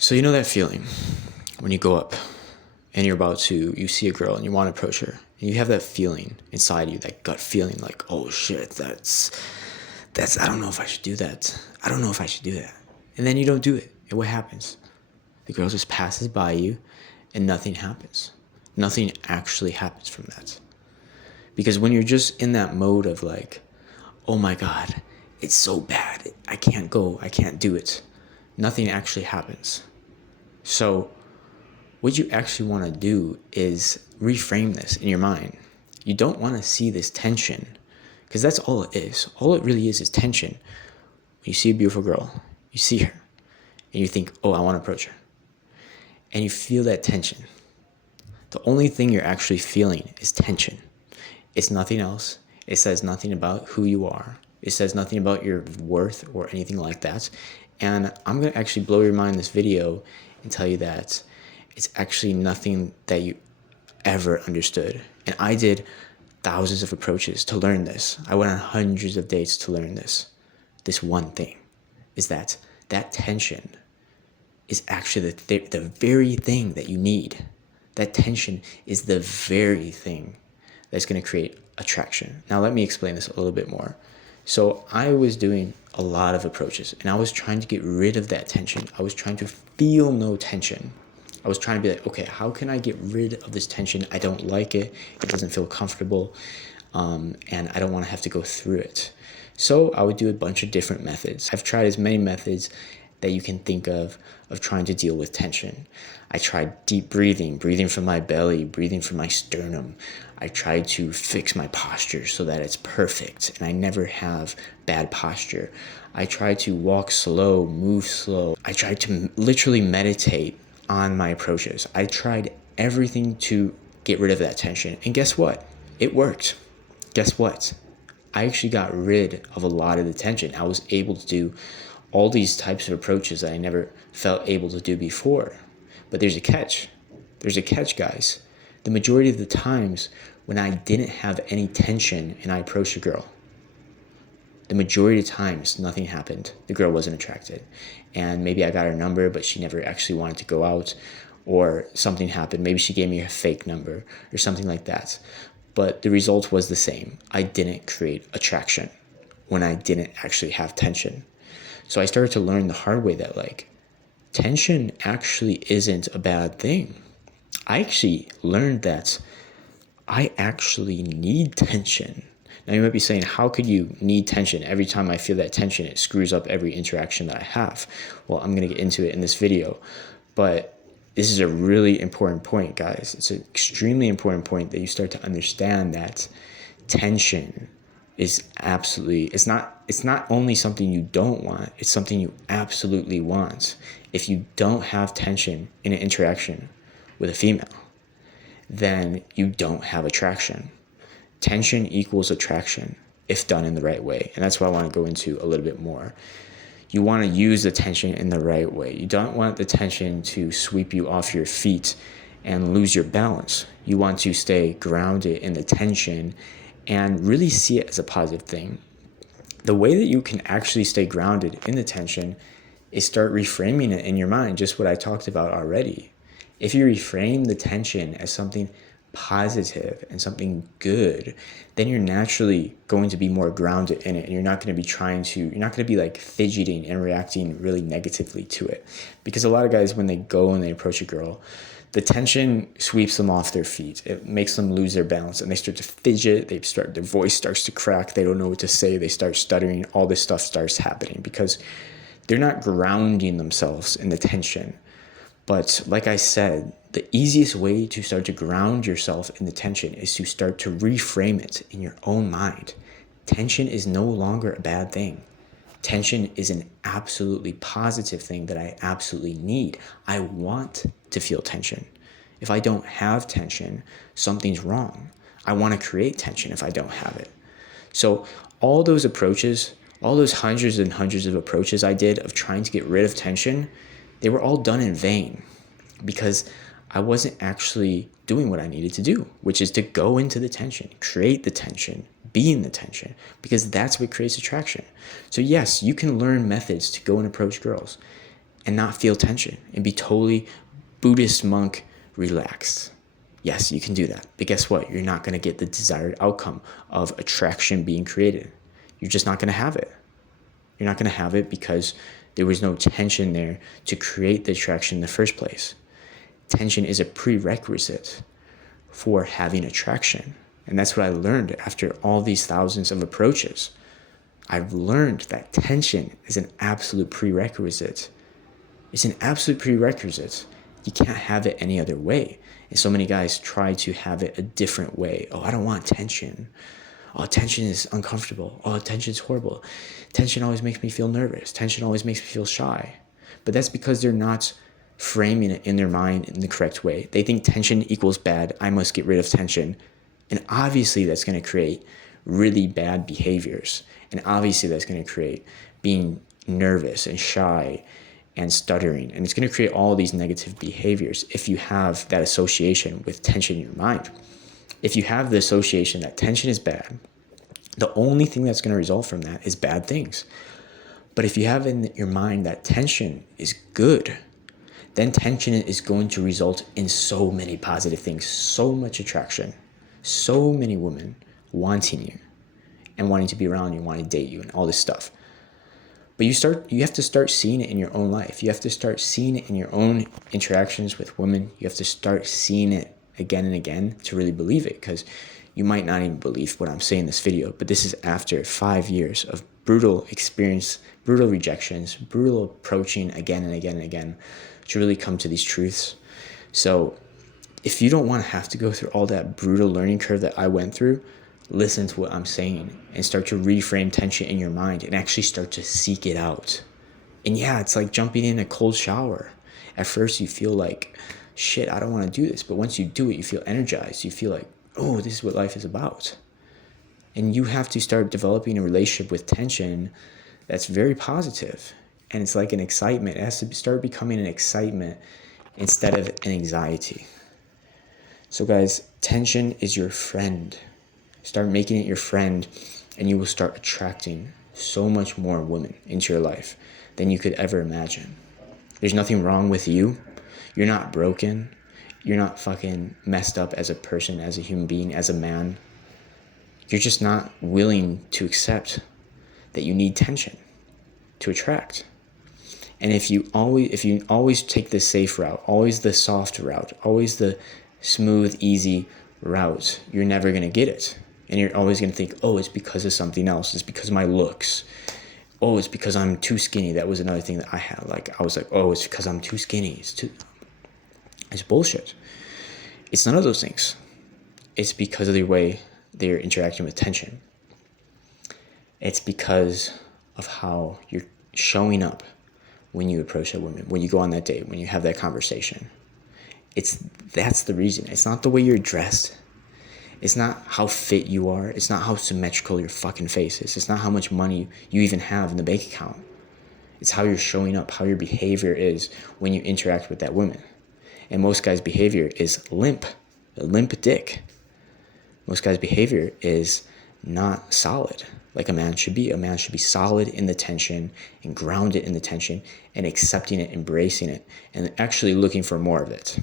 So you know that feeling when you go up and you see a girl and you want to approach her. And you have that feeling inside you, that gut feeling like, oh shit, I don't know if I should do that. I don't know if I should do that. And then you don't do it. And what happens? The girl just passes by you and nothing happens. Nothing actually happens from that. Because when you're just in that mode of like, oh my God, it's so bad. I can't go. I can't do it. Nothing actually happens. So what you actually want to do is reframe this in your mind. You don't want to see this tension, because that's all it is. All it really is tension. When you see a beautiful girl, you see her, and you think, oh, I want to approach her. And you feel that tension. The only thing you're actually feeling is tension. It's nothing else. It says nothing about who you are. It says nothing about your worth or anything like that. And I'm going to actually blow your mind in this video and tell you that it's actually nothing that you ever understood. And I did thousands of approaches to learn this. I went on hundreds of dates to learn this. This one thing is that tension is actually the very thing that you need. That tension is the very thing that's going to create attraction. Now, let me explain this a little bit more. So I was doing a lot of approaches and I was trying to get rid of that tension. I was trying to feel no tension. I was trying to be like, okay, how can I get rid of this tension? I don't like it. It doesn't feel comfortable. And I don't want to have to go through it. So I would do a bunch of different methods. I've tried as many methods that you can think of trying to deal with tension. I tried deep breathing from my belly, breathing from my sternum. I tried to fix my posture so that it's perfect and I never have bad posture. I tried to walk slow, move slow. I tried to literally meditate on my approaches. I tried everything to get rid of that tension. And guess what? It worked. Guess what? I actually got rid of a lot of the tension. I was able to do all these types of approaches that I never felt able to do before. But there's a catch. There's a catch, guys. The majority of the times when I didn't have any tension and I approached a girl, the majority of times nothing happened. The girl wasn't attracted. And maybe I got her number, but she never actually wanted to go out, or something happened. Maybe she gave me a fake number or something like that. But the result was the same. I didn't create attraction when I didn't actually have tension. So I started to learn the hard way that tension actually isn't a bad thing. I actually learned that I actually need tension. Now you might be saying, how could you need tension? Every time I feel that tension, it screws up every interaction that I have. Well, I'm going to get into it in this video, but this is a really important point, guys. It's an extremely important point that you start to understand that tension is absolutely, it's not only something you don't want, it's something you absolutely want. If you don't have tension in an interaction with a female, then you don't have attraction. Tension equals attraction if done in the right way. And that's what I want to go into a little bit more. You want to use the tension in the right way. You don't want the tension to sweep you off your feet and lose your balance. You want to stay grounded in the tension and really see it as a positive thing. The way that you can actually stay grounded in the tension is start reframing it in your mind, just what I talked about already. If you reframe the tension as something positive and something good, then you're naturally going to be more grounded in it, and you're not going to be like fidgeting and reacting really negatively to it. Because a lot of guys, when they go and they approach a girl, the tension sweeps them off their feet. It makes them lose their balance and they start to fidget. Their voice starts to crack. They don't know what to say. They start stuttering. All this stuff starts happening because they're not grounding themselves in the tension. But like I said, the easiest way to start to ground yourself in the tension is to start to reframe it in your own mind. Tension is no longer a bad thing. Tension is an absolutely positive thing that I absolutely need. I want to feel tension. If I don't have tension, something's wrong. I want to create tension if I don't have it. So all those approaches, all those hundreds and hundreds of approaches I did of trying to get rid of tension, they were all done in vain because I wasn't actually doing what I needed to do, which is to go into the tension, create the tension, be in the tension, because that's what creates attraction. So yes, you can learn methods to go and approach girls. and not feel tension and be totally Buddhist monk relaxed. Yes, you can do that. But guess what? You're not going to get the desired outcome of attraction being created. You're just not going to have it. You're not going to have it because there was no tension there to create the attraction in the first place. Tension is a prerequisite for having attraction. And that's what I learned after all these thousands of approaches. I've learned that tension is an absolute prerequisite. It's an absolute prerequisite. You can't have it any other way. And so many guys try to have it a different way. Oh, I don't want tension. Oh, tension is uncomfortable. Oh, tension is horrible. Tension always makes me feel nervous. Tension always makes me feel shy. But that's because they're not framing it in their mind in the correct way. They think tension equals bad. I must get rid of tension. And obviously that's going to create really bad behaviors. And obviously that's going to create being nervous and shy and stuttering. And it's going to create all these negative behaviors if you have that association with tension in your mind. If you have the association that tension is bad, the only thing that's going to result from that is bad things. But if you have in your mind that tension is good, then tension is going to result in so many positive things, so much attraction, so many women wanting you and wanting to be around you, wanting to date you and all this stuff. But you have to start seeing it in your own life. You have to start seeing it in your own interactions with women. You have to start seeing it again and again to really believe it, because you might not even believe what I'm saying in this video, but this is after 5 years of brutal experience, brutal rejections, brutal approaching again and again and again to really come to these truths. So if you don't want to have to go through all that brutal learning curve that I went through, listen to what I'm saying and start to reframe tension in your mind and actually start to seek it out. And yeah, it's like jumping in a cold shower. At first you feel like, shit, I don't want to do this. But once you do it, you feel energized. You feel like, oh, this is what life is about. And you have to start developing a relationship with tension that's very positive. And it's like an excitement. It has to start becoming an excitement instead of an anxiety. So guys, tension is your friend. Start making it your friend, and you will start attracting so much more women into your life than you could ever imagine. There's nothing wrong with you. You're not broken. You're not fucking messed up as a person, as a human being, as a man. You're just not willing to accept that you need tension to attract. And if you always take the safe route, always the soft route, always the smooth, easy route, you're never going to get it. And you're always going to think, oh, it's because of something else. It's because of my looks. Oh, it's because I'm too skinny. That was another thing that I had. I was like, oh, it's because I'm too skinny. It's bullshit. It's none of those things. It's because of the way they're interacting with tension. It's because of how you're showing up when you approach a woman, when you go on that date, when you have that conversation. That's the reason. It's not the way you're dressed. It's not how fit you are. It's not how symmetrical your fucking face is. It's not how much money you even have in the bank account. It's how you're showing up, how your behavior is when you interact with that woman. And most guys' behavior is limp, a limp dick. Most guys' behavior is not solid like a man should be. A man should be solid in the tension and grounded in the tension and accepting it, embracing it, and actually looking for more of it.